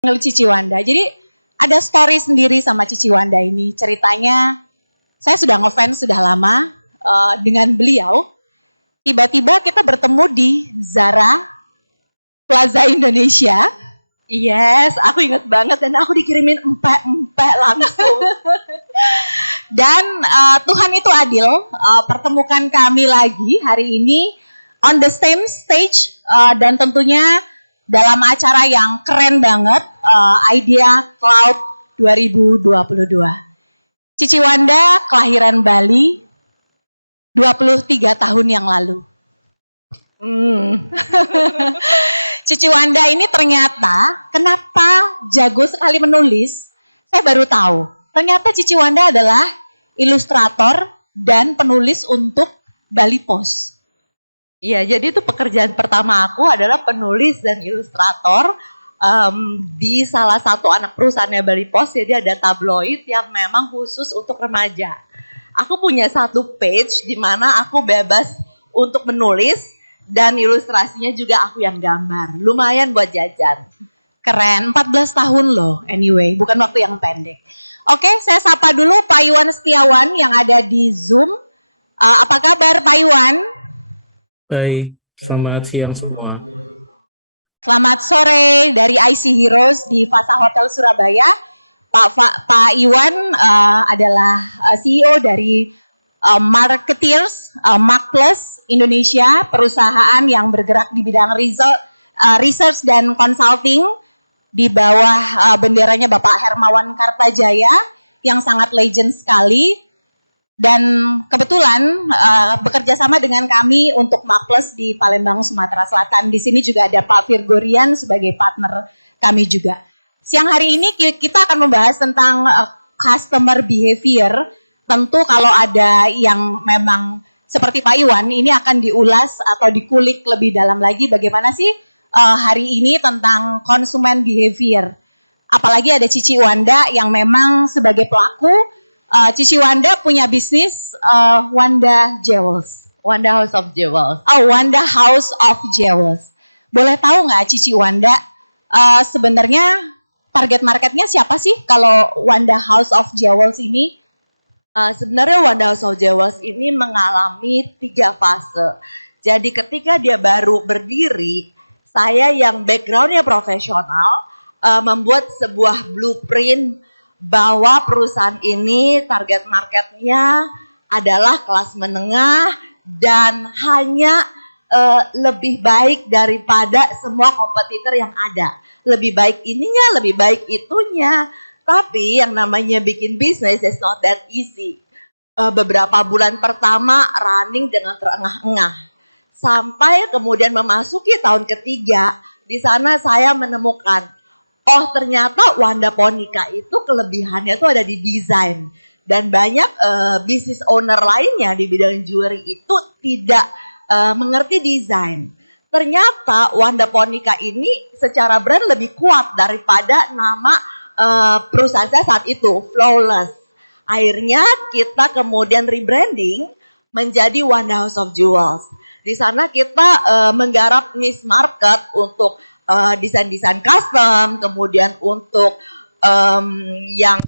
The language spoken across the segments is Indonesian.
Cici Wanda. Jadi ada story sendiri sama Cici Wanda ini. Ceritanya saya sudah ngefans sudah lama dengan beliau. Tiba-tiba kita bertemu di Zara Plaza Indonesia. Yes, aku ingat banget dan aku dikirimin empek-empek langsung. Dan Tuhan itu adil, pertemukan kami lagi hari ini on the same stage dan tentunya dalam acara yang keren banget, Idea Cloud 2022. Cici Wanda kelahiran Bali 23 tahun yang lalu. Cici Wanda ini ternyata kenapa jago sekali menulis, saya baru tahu. Ternyata Cici Wanda adalah ilustrator dan penulis untuk Bali Post. Iya, jadi itu pekerjaan pertama aku adalah penulis dan ilustrator di salah satu anak perusahaannya Bali Post. Jadi ada tabloid yang memang khusus untuk remaja. Aku punya satu page di mana aku bebas untuk menulis dan ilustrasinya juga aku yang gambar. Lumayan buat jajan. Keren, 14 tahun loh anyway, bukan waktu yang pendek. Oke, saya sapa dulu Pak Iwan Setiawan yang ada di Zoom. Apa kabar Pak Iwan? Baik, selamat siang semua. Selamat sore dari IC Heroes di Fasa Hotel Surabaya. Pak Iwan adalah CEO dari Marketeers Marketplace Indonesia, perusahaan yang bergerak di bidang research dan consulting di bawah benderanya Bapak Hermawan Kartajaya yang sangat legend sekali. Dan kebetulan bekerja sama dengan kami untuk Marketplace di Palembang, Sumatera Selatan. Di sini juga ada Pak Virgorian sebagai partner kami juga. Siang hari ini kita akan membahas tentang customer behavior. Tentu kalau ada yang memang seperti Pak Iwan, ini akan diulas atau dikulik lebih dalam lagi bagaimana sih hari ini tentang consumer behavior. Apalagi ada Cici Wanda yang memang sebagai pelaku. Cici Wanda punya bisnis Wanda Jewels. Wanda House of Jewels. Oh, Wanda House of Jewels. Boleh tahu nggak Cici Wanda sebenarnya target marketnya siapa sih kalau Wanda House of Jewels ini? Sebenarnya Wanda House of Jewels ini mengalami 3 fase. Jadi ketika dia baru berdiri, saya yang backgroundnya profesional membuat sebuah blueprint bahwa perusahaan ini target marketnya adalah kelas menengah dan hanya lebih baik daripada semua kompetitor yang ada. Lebih baik ininya, lebih baik itunya. Tapi yang namanya bikin bisnis is not that easy. Beberapa bulan pertama running dengan terengah-engah. Sampai kemudian memasuki tahun ketiga, di sana saya menemukan oh ternyata Wanda Ponica itu kelebihannya tuh ada di desain. Dan banyak business owner lainnya di bidang jewelry itu tidak mengerti desain. Ternyata Wanda Ponica ini secara brand lebih kuat daripada nama perusahaan saya saat itu, Flawless. Akhirnya kita kemudian rebranding menjadi Wanda House of Jewels. Di sana kita menggarap niche market untuk desain-desain custom, kemudian untuk yang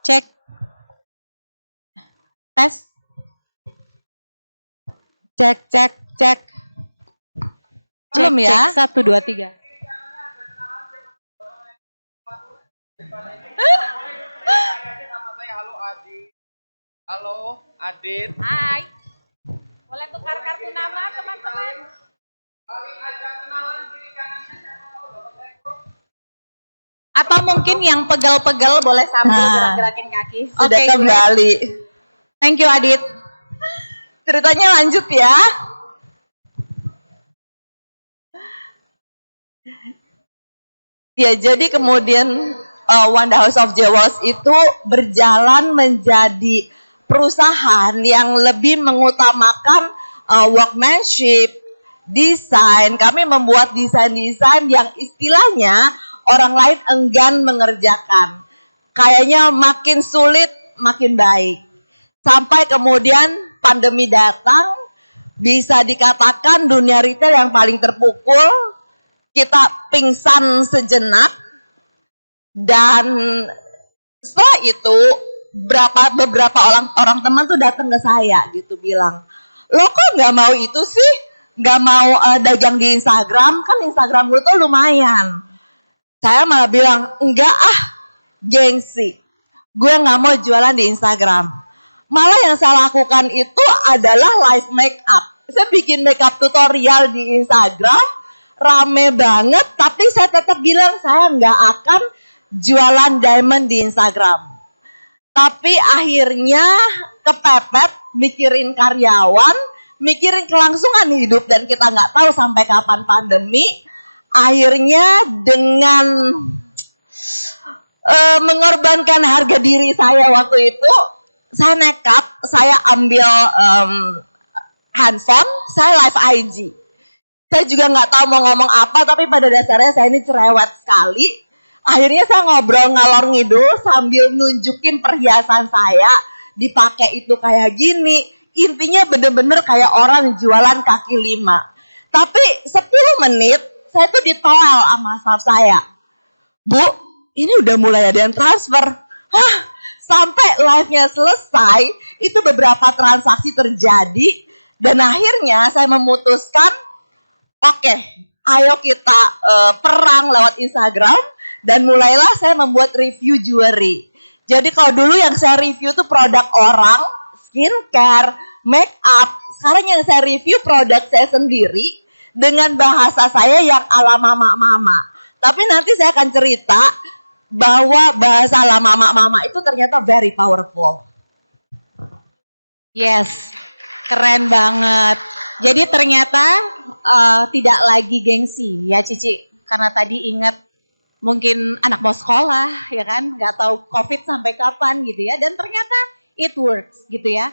Cek. Tes. Cek. Belum ya? 1, 2, 3. Halo, Adit. Hai. Boleh tukar kartu nama teman-teman? Atau mungkin yang pegel-pegel boleh sambil Nah, gerak-gerakin kaki. sudah Oke, kembali. thank you Adit. Ceritanya lanjut ya. Ya, jadi kemudian Wanda House of Jewels itu berjalan menjadi perusahaan yang lebih mengutamakan workmanship, desain. Kami membuat desain-desain yang istilahnya orang lain enggan mengerjakan. Kayaknya makin sulit, makin baik. Sampai kemudian pandemi datang, bisa dikatakan dunia retail yang paling terpukul, kita pingsan sejenak, dan setelah itu beberapa orang teman tuh datang ke saya gitu bilang, lo kok nggak mau itu sih, nggak mau dagang di Instagram, kan Instagram gue tuh lumayan. Saya malah bilang enggak gengsi, gue nggak mau jualan di Instagram. Malah yang saya lakukan itu adalah live makeup. Saya bikin makeup tutorial di Instagram, rame banget, tapi saya tetap bilang saya nggak akan jualan diamond di Instagram. Tapi akhirnya kepepet mikirin karyawan, mikirin kelangsungan hidup, dan kita nggak tahu sampai kapan pandemi. Akhirnya dengan mengorbankan harga diri saya waktu itu, saya nekat, saya ambil handphone, saya live IG. Saya juga nggak tahu mau ngomong apa, tapi pada dasarnya saya ini cerewet sekali. Akhirnya saya ngobrol ngalor ngidul sambil nunjukin perhiasan saya, dipakai itu kayak gini. Intinya bener-bener kayak orang jualan kaki lima. Tapi 10 menit saya tuh ditoel sama staff saya. Bu, ini udah mulai ada yang transfer. Hah, sampai live-nya selesai, itu beberapa transaksi terjadi. Dan akhirnya saya memutuskan, oke, ayo kita perang lewat Instagram, dan mulailah saya membuat review jewelry. Jadi kalau dulu yang saya review tuh produk orang, skincare, make up. Sekarang yang saya review produk saya sendiri dengan bahasa saya yang ala mama-mama. Tapi nanti saya akan cerita bahwa bahasa ala mama-mama itu ternyata very powerful. Yes, keren banget. Jadi ternyata tidak lagi gengsi ya Cici, karena tadi ingat mungkin anak mau sekolah ya kan, nggak tahu COVID sampai kapan gitu ya, dan ternyata it works gitu ya.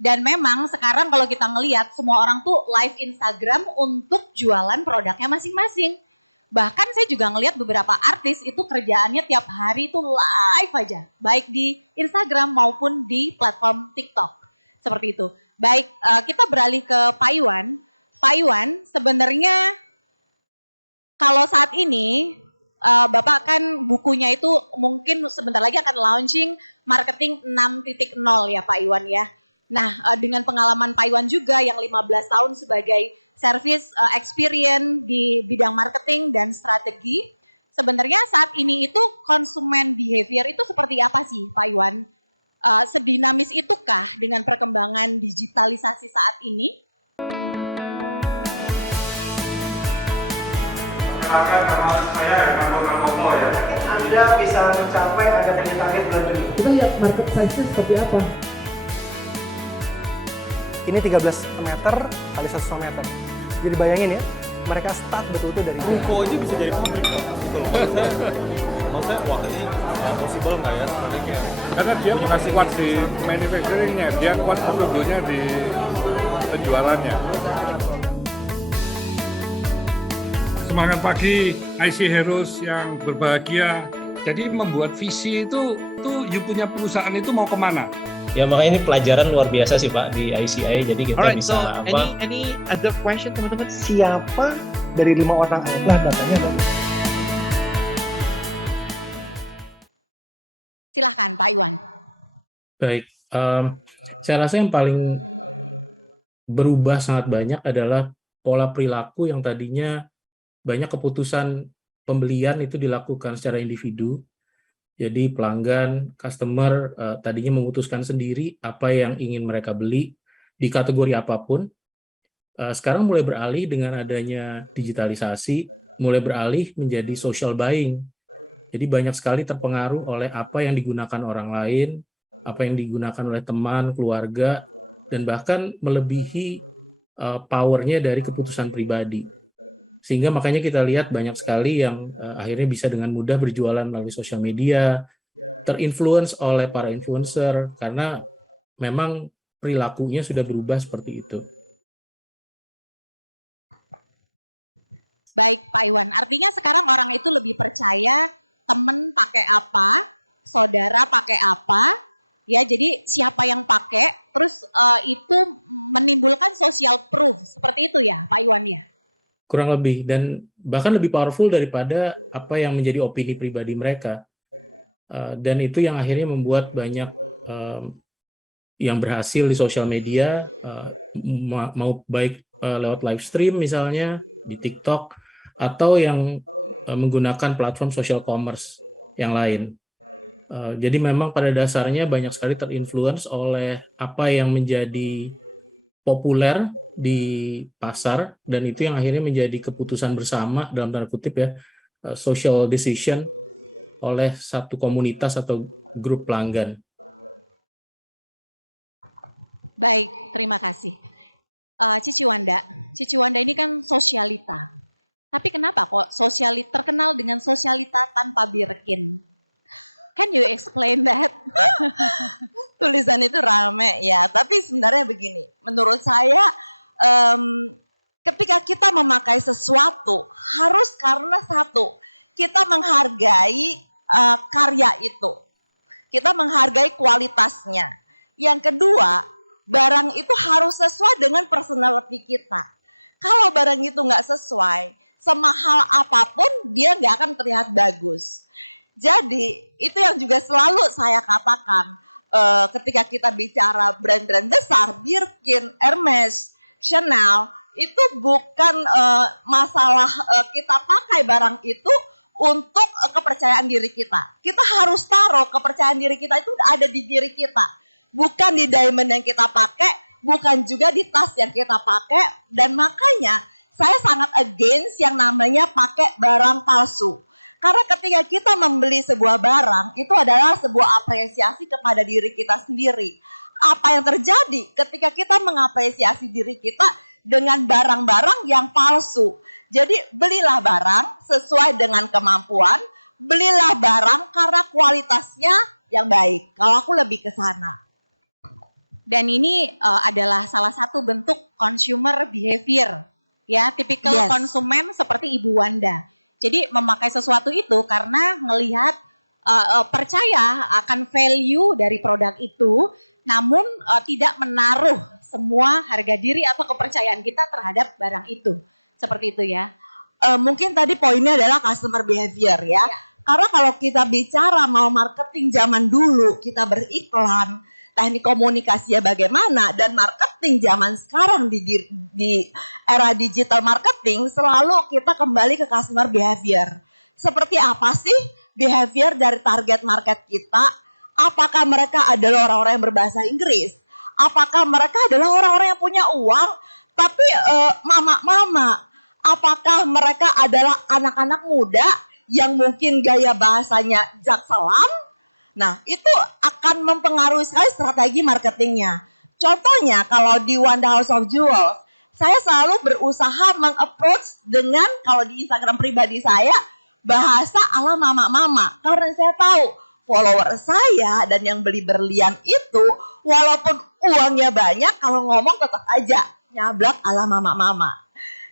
Dan memang sekarang kalau kita ngelihat semua orang tuh live Instagram untuk jualan produknya masing-masing. Bahkan saya juga ngelihat beberapa artis itu kerjaannya tiap hari itu live aja, baik di Instagram maupun di platform TikTok. Seperti itu. Baik, kita beralih ke Pak Iwan. Pak Iwan, sebenarnya kalau saat ini Bapak kan bukunya itu mungkin sebentar lagi akan launching marketing 6.0 ya Pak Iwan ya. Nah, dengan pengalaman Pak Iwan juga yang 15 tahun sebagai service experience di bidang marketing dan strategi, sebenarnya saat ini itu konsumen behavior itu seperti apa sih Pak Iwan? Sedinamis itukah dengan perkembangan digitalisasi saat ini? Anda bisa mencapai ada punya target bulan Juni. Kita lihat market size-nya seperti apa. Ini 13 meter kali 1,5 meter. Jadi bayangin ya, mereka start betul-betul dari Ruko aja bisa jadi pabrik gitu loh. Maksudnya wah ini possible nggak ya sebenarnya kayak Karena dia masih kuat di manufacturingnya, dia kuat produknya di penjualannya. Semangat pagi IC Heroes yang berbahagia. Jadi membuat visi itu you punya perusahaan itu mau kemana? Ya makanya ini pelajaran luar biasa sih Pak di ICI. Jadi kita Alright, bisa so any other question teman-teman? siapa dari 5 orang lah datanya ada. Silahkan Pak Iwan. Baik, saya rasa yang paling berubah sangat banyak adalah pola perilaku yang tadinya banyak keputusan pembelian itu dilakukan secara individu. Jadi pelanggan, customer tadinya memutuskan sendiri apa yang ingin mereka beli di kategori apapun. Sekarang mulai beralih dengan adanya digitalisasi, mulai beralih menjadi social buying. Jadi banyak sekali terpengaruh oleh apa yang digunakan orang lain, apa yang digunakan oleh teman, keluarga, dan bahkan melebihi powernya dari keputusan pribadi. Sehingga makanya kita lihat banyak sekali yang akhirnya bisa dengan mudah berjualan melalui sosial media, terinfluence oleh para influencer, karena memang perilakunya sudah berubah seperti itu. Baik Pak Iwan, artinya sekarang orang itu lebih percaya temen pakai apa, saudara pakai apa, ya jadi siapa yang pakai, terus itu menimbulkan social proof, seperti itu ya Pak Iwan ya? Kurang lebih, dan bahkan lebih powerful daripada apa yang menjadi opini pribadi mereka. Dan itu yang akhirnya membuat banyak yang berhasil di sosial media, mau baik lewat live stream misalnya di TikTok, atau yang menggunakan platform social commerce yang lain. Jadi memang pada dasarnya banyak sekali terinfluence oleh apa yang menjadi populer di pasar, dan itu yang akhirnya menjadi keputusan bersama dalam tanda kutip ya, social decision oleh satu komunitas atau grup pelanggan. Baik, terima kasih. Cici Wanda ini kan sosialita. Tapi kenapa kok terkenal dengan sosialita tanpa Birkin? Can you explain that? Tulisan itu rame ya, tapi sebenarnya begini, menurut saya ketika kita memakai sesuatu harus karena satu, kita menghargai karya itu, kita menghargai kualitasnya. Yang kedua, barang itu harus sesuai dengan personality kita. Kalau barang itu nggak sesuai, semahal apapun dia nggak akan terlihat bagus. Jadi itu yang juga selalu saya katakan ketika kita bicara brand-brand besar, Birkin, Hermes, Chanel, itu bukan masalah kita pakai barang itu untuk kepercayaan diri kita. Kita harus taruh kepercayaan diri kita itu ada di diri kita. Bukan di diamond yang kita pakai, bukan juga di tas yang kita pakai. Dan makanya saya sangat against yang namanya pakai barang palsu. Karena ketika kita membeli sebuah barang, itu adalah sebuah apresiasi kepada diri kita sendiri. Apa yang terjadi ketika kita mengapresiasi diri kita dengan barang-barang yang palsu? Jadi belilah barang sesuai dengan kemampuan, belilah barang karena kualitasnya yang baik. Kalau aku lebih ke sana. Dan ini adalah salah satu bentuk consumer behavior, ya, tipikal konsumen seperti Ibu Wanda. Jadi memakai sesuatu itu karena melihat percaya akan value dari produk itu, namun tidak menaruh semua harga diri atau kepercayaan kita terhadap barang itu. Seperti itu ya. Mungkin tadi poinnya adalah customer behavior ya. Karena kalau kita bicara mau marketing zaman dulu, kita beriklan, teknik komunikasinya bagaimana, dan marketing zaman sekarang di era digital marketing selalu kita kembali ke customer behavior. Seperti apa sih behavior dari target market kita? Apakah mereka adalah orang-orang yang berbahasa Inggris? Apakah mereka adalah orang-orang yang punya uang tapi mama-mama? Apakah mereka adalah anak-anak muda yang mungkin gaya bahasanya jakselam? Nah, itu akan mempengaruhi sekali strategi marketingnya. Contohnya, kalau di Wanda House of Jewels, saya selalu berusaha meng-approach dengan, kalau di Instagram pribadi saya, bahasa ala mama-mama. Karena saya tahu, follower saya dan yang beli berlian itu, walaupun uangnya banyak, kalau ngomong tetap aja nyablak ala mama-mama.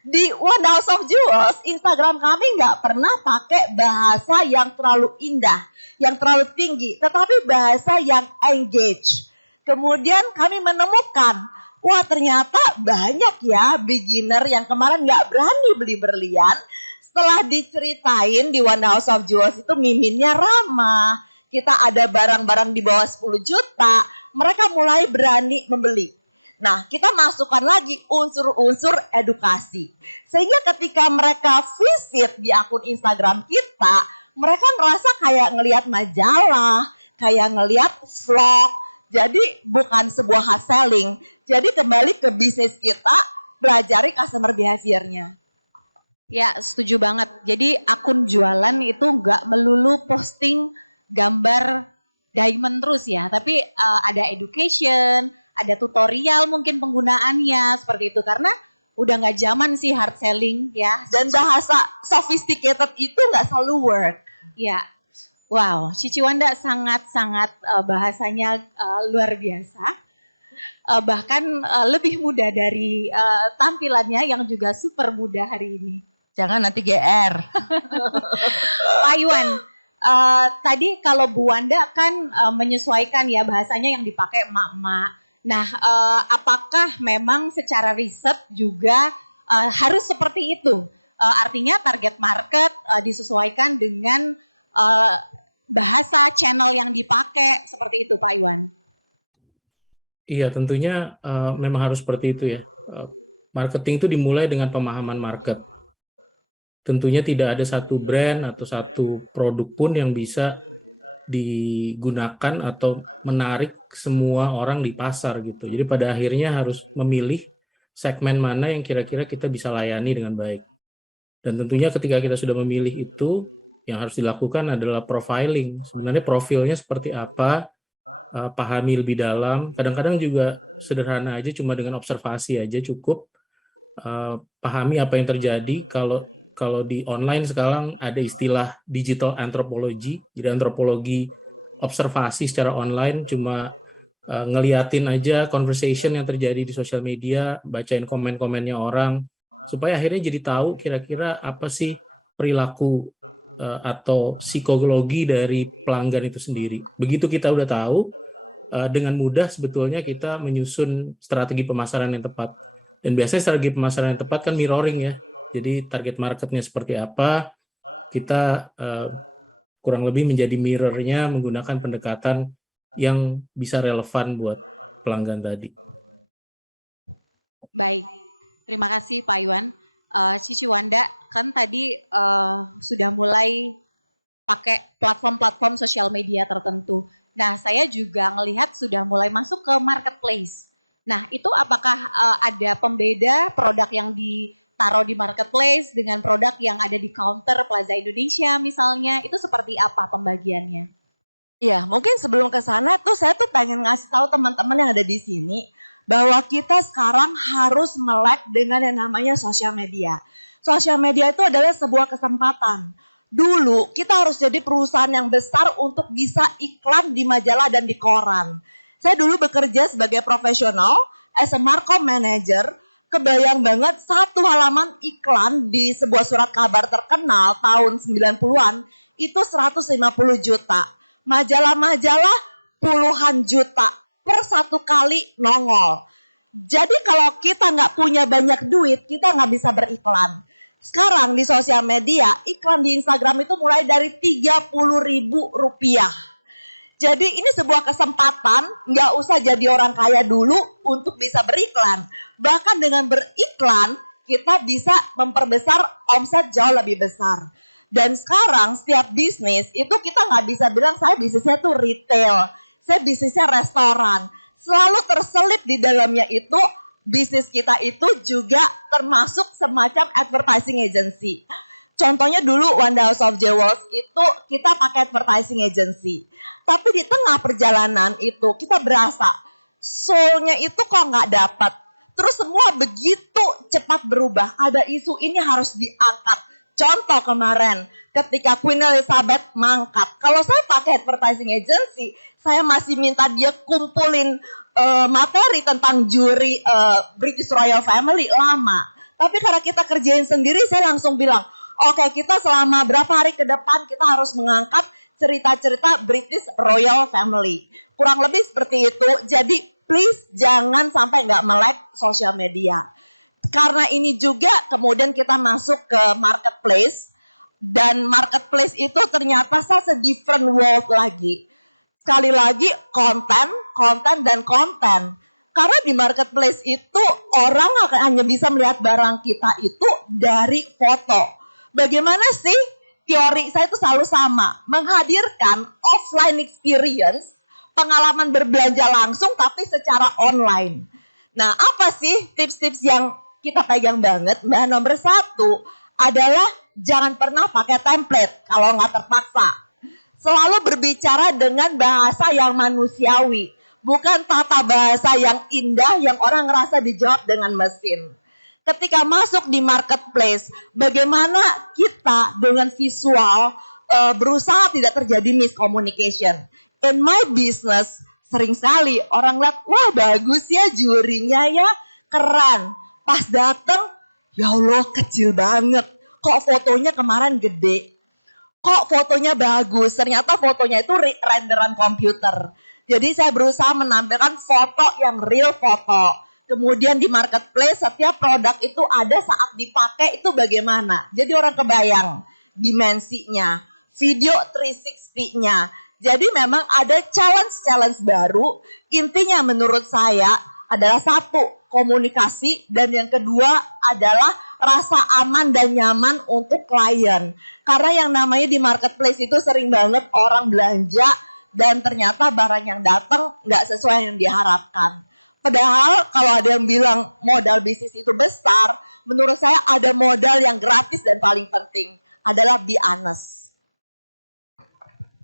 Di Wanda House of Jewels, Instagram kami nggak pernah pakai bahasa yang terlalu indah, yang terlalu tinggi, tetapi bahasa yang engage. Kemudian kami menemukan, wah ternyata banyak ya beginner yang kemarin nggak berani beli berlian. Setelah diceritain di Wanda House of Jewels itu miminnya ramah, kita ada barang-barang di bawah 10 juta, mereka mulai berani membeli. Nah, kita masukkan lagi unsur-unsur edukasi. Sehingga ketika mereka visit di akun Instagram kita, mereka ngerasa kayak ngelihat majalah, kayak ngelihat vlog. Jadi bukan sebuah hard selling. Jadi kembali ke bisnis kita, pelajari customer behavior-nya. Ya, setuju banget. Jadi akun jualan itu nggak melulu posting gambar diamond terus ya, tapi ada education, ada tutorial mungkin penggunaannya seperti itu karena udah nggak zaman sih hard selling ya. Dan bahasa sophisticated itu nggak selalu work. Ya, wow, Cici Wanda sangat-sangat bahasanya luar biasa. Bahkan lebih mudah dari tampilannya yang juga super mudah hari ini. Jangan nanti GR. Pak Iwan, tadi kalau Bu Wanda kan menyesuaikan ya bahasanya yang dipakai emak-emak. Nah, apakah memang secara riset juga harus seperti itu? Artinya target market disesuaikan dengan bahasa channel yang dipakai seperti itu, Pak Iwan? Iya, tentunya memang harus seperti itu ya. Marketing itu dimulai dengan pemahaman market. Tentunya tidak ada satu brand atau satu produk pun yang bisa digunakan atau menarik semua orang di pasar gitu. Jadi pada akhirnya harus memilih segmen mana yang kira-kira kita bisa layani dengan baik. Dan tentunya ketika kita sudah memilih itu, yang harus dilakukan adalah profiling. Sebenarnya profilnya seperti apa, pahami lebih dalam. Kadang-kadang juga sederhana aja, cuma dengan observasi aja cukup. Pahami apa yang terjadi. Kalau di online sekarang ada istilah digital anthropology, jadi antropologi observasi secara online, cuma ngeliatin aja conversation yang terjadi di sosial media, bacain komen-komennya orang, supaya akhirnya jadi tahu kira-kira apa sih perilaku atau psikologi dari pelanggan itu sendiri. Begitu kita udah tahu, dengan mudah sebetulnya kita menyusun strategi pemasaran yang tepat. Dan biasanya strategi pemasaran yang tepat kan mirroring ya. Jadi target marketnya seperti apa, kita kurang lebih menjadi mirrornya menggunakan pendekatan yang bisa relevan buat pelanggan tadi. Baik, terima kasih Pak Iwan. Cici Wanda kan tadi sudah mulai pakai platform-platform sosial media tertentu. Nah, saya juga ngelihat sudah mulai masuk ke marketplace. Nah, itu apakah ada pembeda produk yang ditaruh di marketplace dengan produk yang ada di counter Plaza Indonesia misalnya? Itu seperti apa pembagiannya? Iya, mungkin sebelum ke sana tuh saya tuh pengen ngasih tahu teman-teman yang ada di sini bahwa kita sekarang harus melek dengan yang namanya sosial media. Sosial media itu adalah sebuah kesempatan. Dulu kita harus jadi perusahaan yang besar untuk bisa iklan di majalah dan di koran. Saya dulu bekerja sebagai profesional as a markom manager. Kebayang banget satu halaman iklan di sebuah surat kabar terkenal tahun 90-an itu 150 juta. Majalah-majalah puluhan juta per satu kali nongol. Jadi kalau kita nggak punya banyak duit, kita nggak bisa beriklan. Sekarang di sosial media, iklan di Instagram itu mulai dari Rp30.000. Jadi ini sebuah kesempatan, nggak usah jadi orang kaya dulu untuk bisa beriklan. Bahkan dengan beriklan, kita bisa memperbesar omset jauh lebih besar. Dan sekarang setiap bisnis itu kita nggak bisa bilang saya bisnisnya tuh retail, saya bisnisnya restoran. Selalu terselip di dalamnya itu bisnis kita itu juga termasuk semacam advertising agency. Contohnya dulu Wanda House of Jewels itu kita pakai advertising agency. Tapi di tengah perjalanan itu kita berasa soul-nya itu kok nggak dapat. Terus semua begitu cepat berubah. Ada isu ini harus diangkat. Contoh kemarin ketika Queen Elizabeth mangkat. Kalau saya pakai advertising agency, saya masih minta dia kumpulin materi tentang juri British Royal Family lama. Tapi karena kita kerjain sendiri, saya langsung bilang, oke, kita selama berapa hari ke depan kita harus mengangkat cerita-cerita British Royal Family. Kurang lebih seperti itu. Jadi please jangan sampai nggak melek sosial media. Karena ini juga kemudian kita masuk ke marketplace. Dan marketplace itu ternyata a different world lagi. Sekali lagi konten, dan konten. Karena di marketplace itu orang akan hanya bisa melihat barang kita itu dari foto. Bagaimana sih teori saya itu selalu sama, menghadirkan offline experience, pengalaman berbelanja langsung tapi secara online. Nah, apa sih tips-tips yang kita pegang banget? Nah, nomor 1 adalah jangan pernah pakai template kalau nggak terpaksa. Selalu berbicara dengan bahasa yang manusiawi, bukan tata bahasa yang indah yang orang ngerasa dijawab dengan mesin. Ketika masuk di marketplace, bagaimana kita dengan visual berusaha tidak terjadi miscommunication. In my business, sering sekali orang lihat, wah bagus ya jurinya ya, keren. Pas dateng, ya Allah kecil banget. Kok fotonya kemarin gede? Kok fotonya bagus? Ternyata fotonya itu renderan komputer. Jadi saya berusaha menampilkan foto yang real foto. Kemudian di marketplace setiap produk itu ada saat dipakai itu bagaimana. Jadi orang kebayang dimensinya, video 360-nya. Jadi memang ada challenge-challenge baru. Intinya menurut saya adalah satu, komunikasi. Dan yang kedua adalah rasa aman dan nyaman untuk klien. Karena yang namanya di marketplace itu sering banget orang belanja dan ternyata barang yang datang nggak sesuai yang diharapkan. Padahal kalau ada yang bilang modal bisnis itu besar, menurut saya ada modal yang gratis dan paling penting adalah be honest.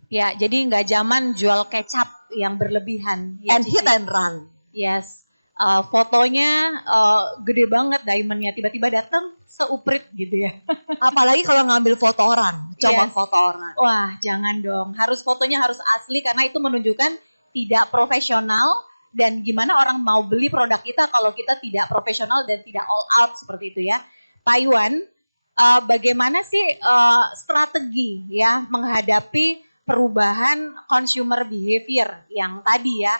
Ya, jadi nggak zaman jual kecap yang berlebihan. Ya, and hit and run. Yes, fotonya gede banget diamondnya, tiba-tiba datang seuprit gitu ya. Apalagi kalau ngambil foto orang, coba Yes. foto orang. Wah, jangan dong. Fotonya harus asli karena itu menunjukkan tidak profesional. Dan gimana orang mau beli produk kita kalau kita tidak profesional dan tidak all out seperti itu ya. Pak Iwan, bagaimana sih strategi ya menghadapi perubahan consumer behavior yang tadi ya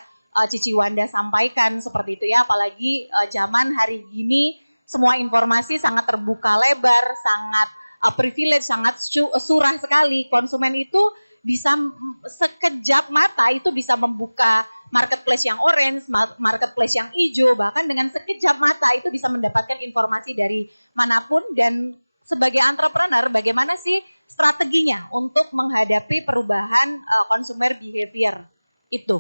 Cici Wanda sampaikan seperti itu ya. Apalagi zaman hari gini semua informasi sangat terbuka lebar, sangat privilege, sangat surah sekali. Konsumen itu bisa sekejap mata itu bisa membuka marketplace yang orange, marketplace yang hijau, bahkan dengan sekejap mata itu bisa mendapatkan informasi dari manapun. Dan sebagai entrepreneur, bagaimana sih strateginya untuk menghadapi perubahan consumer behavior itu?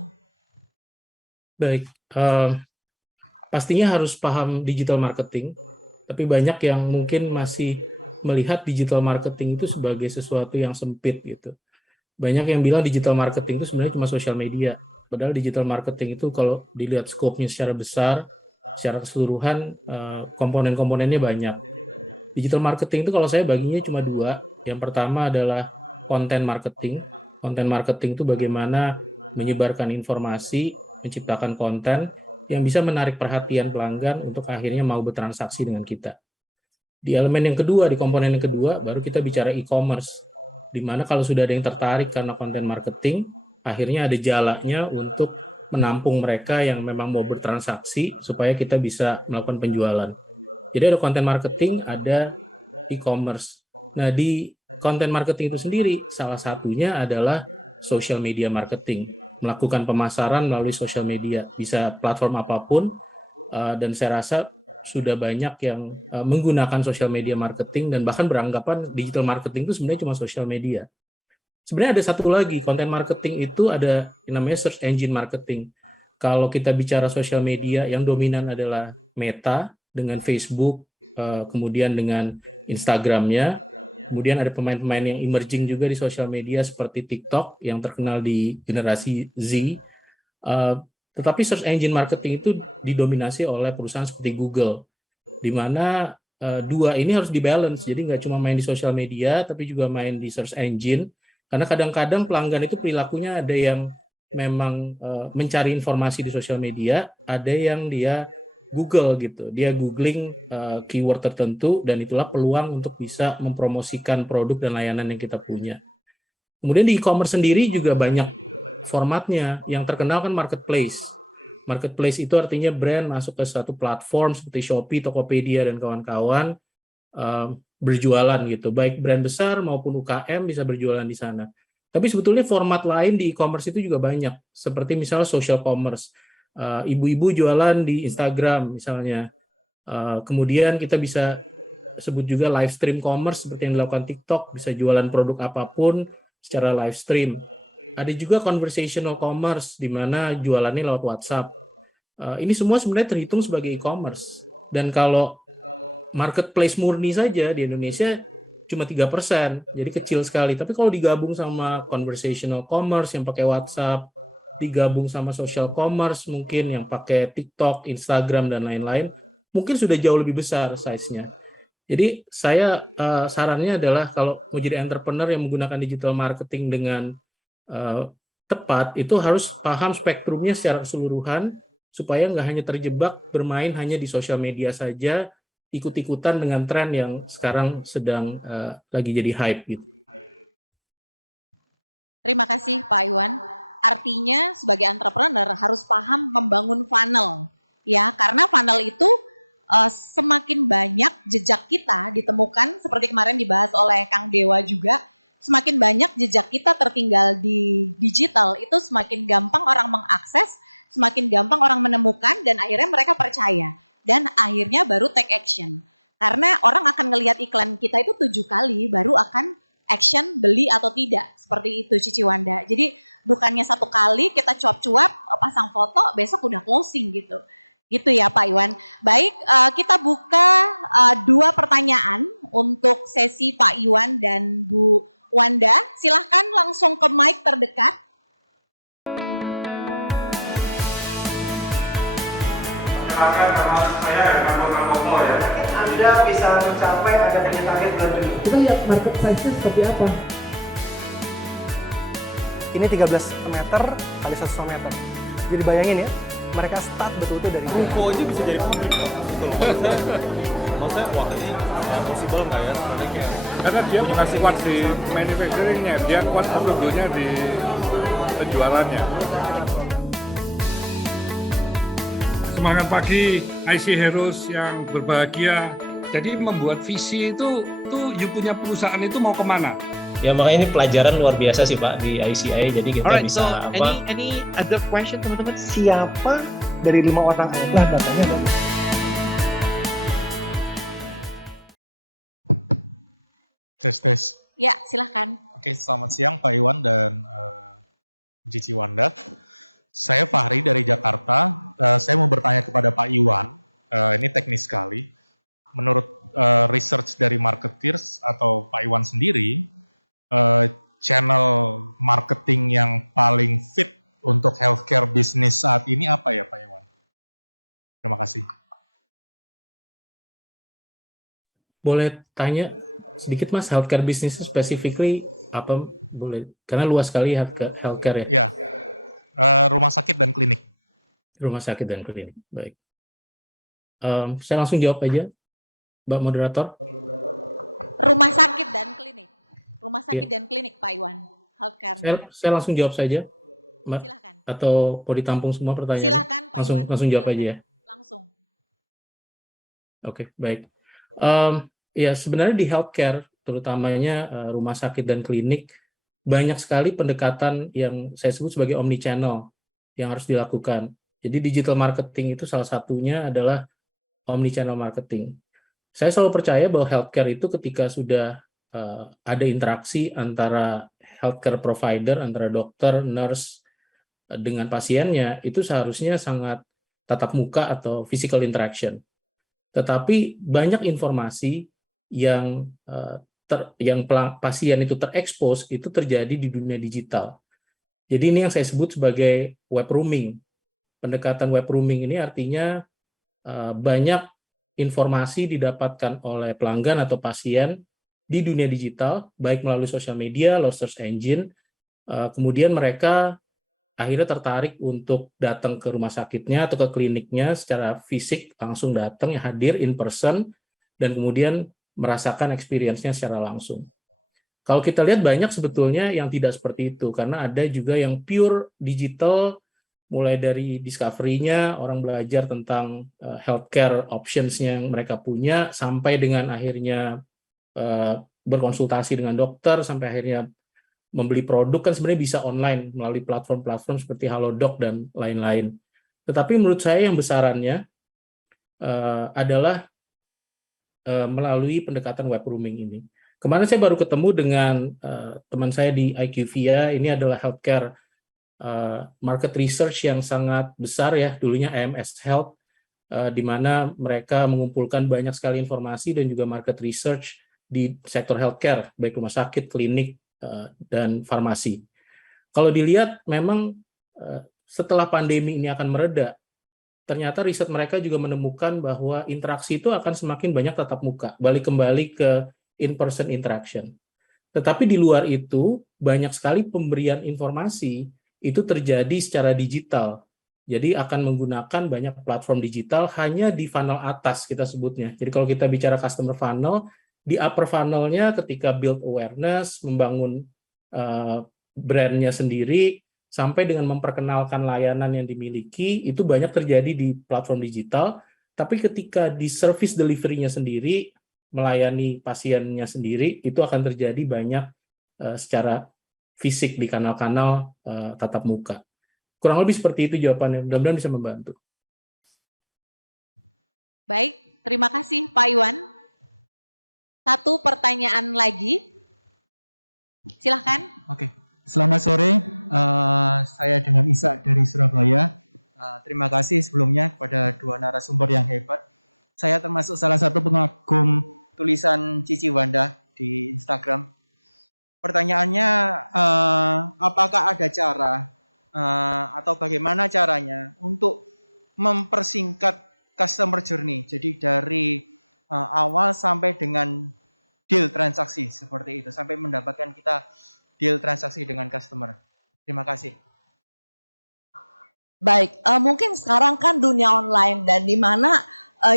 Baik, pastinya harus paham digital marketing, tapi banyak yang mungkin masih melihat digital marketing itu sebagai sesuatu yang sempit gitu. Banyak yang bilang digital marketing itu sebenarnya cuma sosial media. Padahal digital marketing itu kalau dilihat skopnya secara besar, secara keseluruhan, komponen-komponennya banyak. Digital marketing itu kalau saya baginya cuma dua. Yang pertama adalah content marketing. Content marketing itu bagaimana menyebarkan informasi, menciptakan konten yang bisa menarik perhatian pelanggan untuk akhirnya mau bertransaksi dengan kita. Di elemen yang kedua, di komponen yang kedua, baru kita bicara e-commerce. Di mana kalau sudah ada yang tertarik karena konten marketing, akhirnya ada jalannya untuk menampung mereka yang memang mau bertransaksi supaya kita bisa melakukan penjualan. Jadi ada konten marketing, ada e-commerce. Nah, di konten marketing itu sendiri, salah satunya adalah social media marketing. Melakukan pemasaran melalui social media. Bisa platform apapun, dan saya rasa sudah banyak yang menggunakan social media marketing dan bahkan beranggapan digital marketing itu sebenarnya cuma social media. Sebenarnya ada satu lagi, konten marketing itu ada yang namanya search engine marketing. Kalau kita bicara social media, yang dominan adalah Meta dengan Facebook, kemudian dengan Instagramnya, kemudian ada pemain-pemain yang emerging juga di social media seperti TikTok yang terkenal di generasi Z. Tetapi search engine marketing itu didominasi oleh perusahaan seperti Google, di mana dua ini harus dibalance. Jadi nggak cuma main di social media, tapi juga main di search engine. Karena kadang-kadang pelanggan itu perilakunya ada yang memang mencari informasi di sosial media, ada yang dia Google gitu. Dia googling keyword tertentu dan itulah peluang untuk bisa mempromosikan produk dan layanan yang kita punya. Kemudian di e-commerce sendiri juga banyak formatnya. Yang terkenal kan marketplace. Marketplace itu artinya brand masuk ke satu platform seperti Shopee, Tokopedia, dan kawan-kawan berjualan gitu. Baik brand besar maupun UKM bisa berjualan di sana. Tapi sebetulnya format lain di e-commerce itu juga banyak. Seperti misalnya social commerce. Ibu-ibu jualan di Instagram misalnya. Kemudian kita bisa sebut juga live stream commerce seperti yang dilakukan TikTok. Bisa jualan produk apapun secara live stream. Ada juga conversational commerce, di mana jualannya lewat WhatsApp. Ini semua sebenarnya terhitung sebagai e-commerce. Dan kalau marketplace murni saja di Indonesia cuma 3%, jadi kecil sekali. Tapi kalau digabung sama conversational commerce yang pakai WhatsApp, digabung sama social commerce mungkin yang pakai TikTok, Instagram, dan lain-lain, mungkin sudah jauh lebih besar size-nya. Jadi saya sarannya adalah kalau mau jadi entrepreneur yang menggunakan digital marketing dengan tepat, itu harus paham spektrumnya secara keseluruhan, supaya nggak hanya terjebak bermain hanya di sosial media saja, ikut-ikutan dengan tren yang sekarang sedang lagi jadi hype gitu. Terima kasih Pak Iwan. Artinya sebagai entrepreneur harus paham membangun funnel, ya, karena funnel itu semakin banyak jejak kita ditemukan, seperti kemarin dibahas oleh Kang Dewa juga, semakin banyak jejak kita tertinggal di digital, itu semakin gampang orang mengakses, semakin gampang orang menemukan, dan akhirnya mereka percaya. Dan akhirnya baru take action. Karena orang akan ngelihat iklan kita itu 7 kali, baru akan action beli atau tidak. Seperti itu Cici Wanda. Jadi bukannya 1 kali kita cuap-cuap, pasang foto, besok udah closing gitu. Gitu ya Pak Iwan. Baik, kita buka 2 pertanyaan untuk sesi Pak Iwan dan Bu Wanda. Silahkan langsung ke mic terdekat. Silakan sama saya kantor Kopo ya. Anda bisa mencapai ada di target bulan ini. Kita lihat market size-nya seperti apa. Ini 13 meter kali 1,5 meter. Jadi bayangin ya, mereka start betul-betul dari Ruko aja bisa jadi pabrik Pak. Gitu loh. Maksudnya wah ini possible nggak ya sebenarnya kayak. Karena dia bukan kuat di manufacturingnya, dia kuat sebetulnya di penjualannya. Semangat pagi IC Heroes yang berbahagia. Jadi membuat visi itu you punya perusahaan itu mau kemana? Ya makanya ini pelajaran luar biasa sih Pak di ICI. Jadi kita Alright, bisa so any other question teman-teman? siapa dari 5 orang itulah datanya dong. Tes. Ya, silahkan. Oke, selamat siang Pak Iwan dan Cici Wanda. Saya Fahri dari Jakarta. Saya mau bertanya kepada Pak Iwan. Ini teknis sekali. Menurut research dari marketers atau Pak Iwan sendiri, channel marketing yang paling fit untuk healthcare business saat ini apa ya Pak Iwan? Terima kasih. Boleh tanya sedikit Mas, healthcare business specifically apa boleh? Karena luas sekali healthcare ya. Ya, rumah sakit dan klinik. Rumah sakit dan klinik, baik. Saya langsung jawab aja, Mbak Moderator. Rumah sakit dan klinik. Rumah sakit dan klinik Pak Iwan. Healthcare. Saya langsung jawab saja, Mbak. Silahkan. Atau mau ditampung semua pertanyaan? Silahkan Pak Iwan. Langsung jawab Silahkan. aja ya. Langsung. Oke, baik. Ya sebenarnya di healthcare, terutamanya rumah sakit dan klinik, banyak sekali pendekatan yang saya sebut sebagai omnichannel yang harus dilakukan. Jadi digital marketing itu salah satunya adalah omnichannel marketing. Saya selalu percaya bahwa healthcare itu ketika sudah ada interaksi antara healthcare provider, antara dokter, nurse dengan pasiennya, itu seharusnya sangat tatap muka atau physical interaction. Tetapi banyak informasi yang pasien itu terekspos itu terjadi di dunia digital. Jadi ini yang saya sebut sebagai web rooming. Pendekatan web rooming ini artinya banyak informasi didapatkan oleh pelanggan atau pasien di dunia digital, baik melalui sosial media, lalu search engine, kemudian mereka akhirnya tertarik untuk datang ke rumah sakitnya atau ke kliniknya secara fisik, langsung datang, hadir in person, dan kemudian merasakan experience-nya secara langsung. Kalau kita lihat banyak sebetulnya yang tidak seperti itu, karena ada juga yang pure digital, mulai dari discovery-nya, orang belajar tentang healthcare options-nya yang mereka punya, sampai dengan akhirnya berkonsultasi dengan dokter, sampai akhirnya membeli produk, kan sebenarnya bisa online melalui platform-platform seperti Halodoc dan lain-lain. Tetapi menurut saya yang besarannya adalah melalui pendekatan web rooming ini. Kemarin saya baru ketemu dengan teman saya di IQVIA, ini adalah healthcare market research yang sangat besar ya, dulunya AMS Health, di mana mereka mengumpulkan banyak sekali informasi dan juga market research di sektor healthcare, baik rumah sakit, klinik, dan farmasi. Kalau dilihat memang setelah pandemi ini akan mereda, ternyata riset mereka juga menemukan bahwa interaksi itu akan semakin banyak tatap muka, balik kembali ke in-person interaction. Tetapi di luar itu, banyak sekali pemberian informasi itu terjadi secara digital. Jadi akan menggunakan banyak platform digital hanya di funnel atas kita sebutnya. Jadi kalau kita bicara customer funnel, di upper funnel-nya ketika build awareness, membangun brand-nya sendiri, sampai dengan memperkenalkan layanan yang dimiliki, itu banyak terjadi di platform digital. Tapi ketika di service delivery-nya sendiri, melayani pasiennya sendiri, itu akan terjadi banyak secara fisik di kanal-kanal tatap muka. Kurang lebih seperti itu jawabannya, mudah-mudahan bisa membantu. Baik, terima kasih Pak Iwan. Satu pertanyaan lagi. Silahkan. Oke, selamat sore. Saya dengan Isa dari Surabaya. Terima kasih sebelumnya kepada dua narasumber yang hebat. Saya termasuk salah satu pengagum tulisan Cici Wanda di Instagram. Pertanyaannya, apakah ada cara atau bagaimana caranya untuk mempersingkat customer journey? Jadi dari awal sampai dengan deal transaksi seperti itu, sampai mendapatkan kita deal transaksi dengan customer. Terima kasih. Baik, mungkin sekarang kan dunia online dan di mana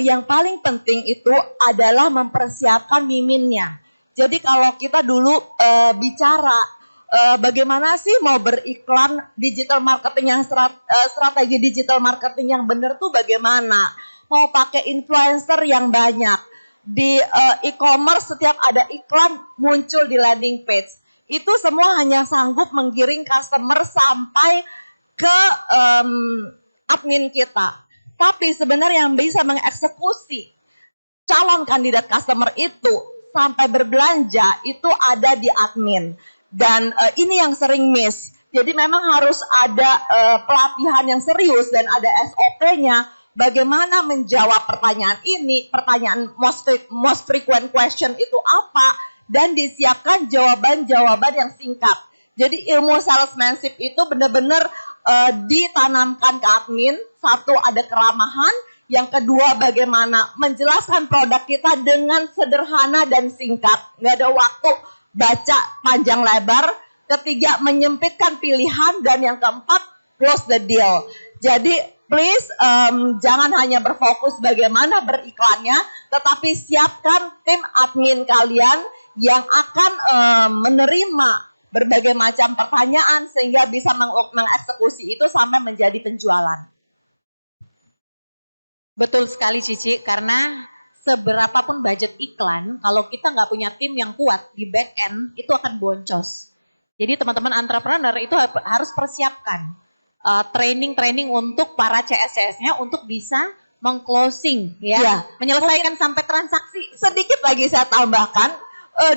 yang paling penting itu adalah mempersiapkan miminnya. Jadi kalau kita dulu bicara bagaimana sih mau beriklan digital marketing yang strategi digital marketing yang benar tuh bagaimana? Mau pakai influencer yang banyak. Di e-commerce setiap ada iklan muncul di landing page. Itu semua hanya sanggup menggiring customer sampai ke admin kita. Tapi sebenarnya yang bisa mengeksekusi calon kandidat customer itu sampai berbelanja itu ada di admin. Dan ini yang sering miss. Jadi memang harus ada pelatihan yang serius dan ada SOP-nya. Bagaimana menjawab pertanyaan ini, pertanyaan most frequent question itu apa, dan disiapkan jawaban-jawaban yang singkat. Jadi ilmu salesmanship itu benar-benar ditanamkan ke admin. Satu, ada keramahan. Yang kedua, bagaimana menjelaskan produk kita dengan sederhana dan singkat. Nggak ada waktu baca panjang lebar. Ketiga, menyempitkan pilihan. Dan yang keempat, close the deal. Jadi, please jangan hanya berfokus bagaimana beriklannya, tetapi siapkan tim admin kalian yang akan menerima berbagai macam pertanyaan sehingga bisa mengeksekusi itu sampai menjadi penjualan. Betul sekali Cici, karena seberapapun budget iklan, kalau kita nggak punya tim yang kuat di back end, itu akan boncos. Jadi teman-teman entrepreneur itu harus persiapkan training-training untuk para CS-CS-nya untuk bisa meng-closing, ya, menyelesaikan sampai transaksi. Sedikit lagi saya tambahkan,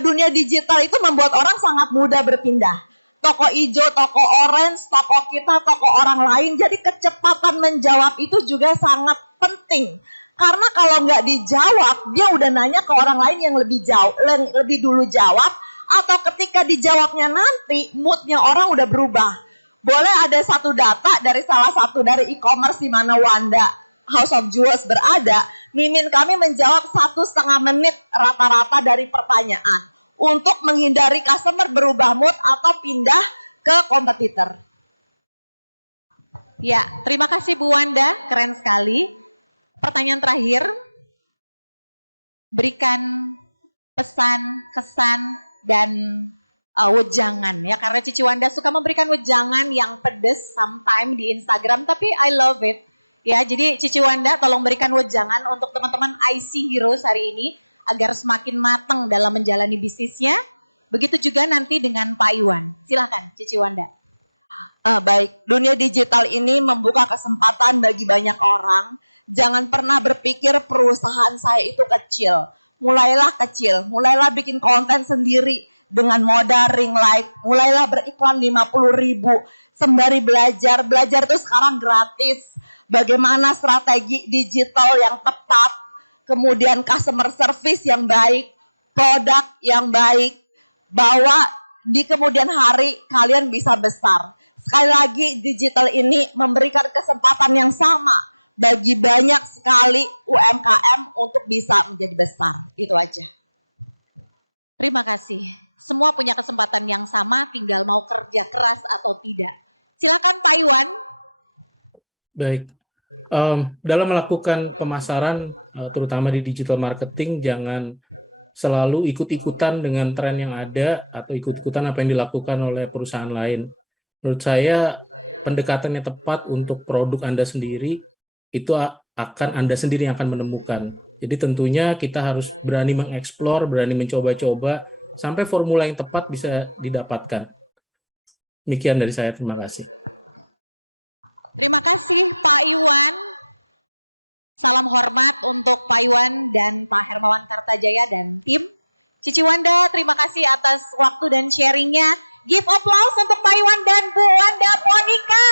dunia digital itu membuat orang sangat mudah berpindah. Toko hijau, toko orange, toko kita, toko orang lain. Jadi kecepatan menjawab itu juga sangat penting. Karena kalau nggak dijawab, dia udah nanya ke orang lain yang lebih dulu jawab. Atau ketika dijawabnya nanti, moodnya orang udah berubah. Boleh ada satu data dari salah satu dari e-commerce di mana Wanda House of Jewels berada. Mimin kami menjawab 1,5 menit rata-rata dari pertanyaan. Untuk menghindari customer berubah mood atau pindah ke kompetitor. Ya, terima kasih Bu Wanda, keren sekali. Pertanyaan terakhir, berikan pesan, kesan, dan wejangan ya, karena Cici Wanda suka memberikan wejangan yang pedes sometimes di Instagram, tapi I love it. Ya, jadi Cici Wanda tolong berikan wejangan untuk teman-teman IC Heroes hari ini agar semakin matang dalam menjalani bisnisnya. Begitu juga nanti dengan Pak Iwan. Silakan Cici Wanda. Baik, dunia digital ini membuka kesempatan bagi banyak orang. Jangan pernah berpikir perusahaan saya itu kecil. Mulailah kecil, mulailah bikin konten sendiri dengan modal ring light. Mulailah beriklan 50.000 sembari belajar. Belajar itu sekarang gratis. bagaimana strategi digital yang tepat, kemudian customer service yang baik, produk yang baik, bahwa di kemudian hari kalian bisa besar. Sekali lagi, digital ini memberikan kesempatan yang sama bagi banyak sekali UMKM untuk bisa menjadi besar. Itu aja. Terima kasih. Semua punya kesempatan yang sama, tinggal mau kerja keras atau tidak. Silakan Pak Iwan. Baik. Dalam melakukan pemasaran, terutama di digital marketing, jangan selalu ikut-ikutan dengan tren yang ada atau ikut-ikutan apa yang dilakukan oleh perusahaan lain. Menurut saya, pendekatan yang tepat untuk produk Anda sendiri, itu akan Anda sendiri yang akan menemukan. Jadi tentunya kita harus berani mengeksplor, berani mencoba-coba, sampai formula yang tepat bisa didapatkan. Demikian dari saya, terima kasih. Terima kasih Pak Iwan. Salam hormat untuk Pak Iwan dan Pak Hermawan Kartajaya dan tim. Cici Wanda, terima kasih atas waktu dan sharingnya. Give applause untuk Pak Iwan dan Bu Wanda Monika.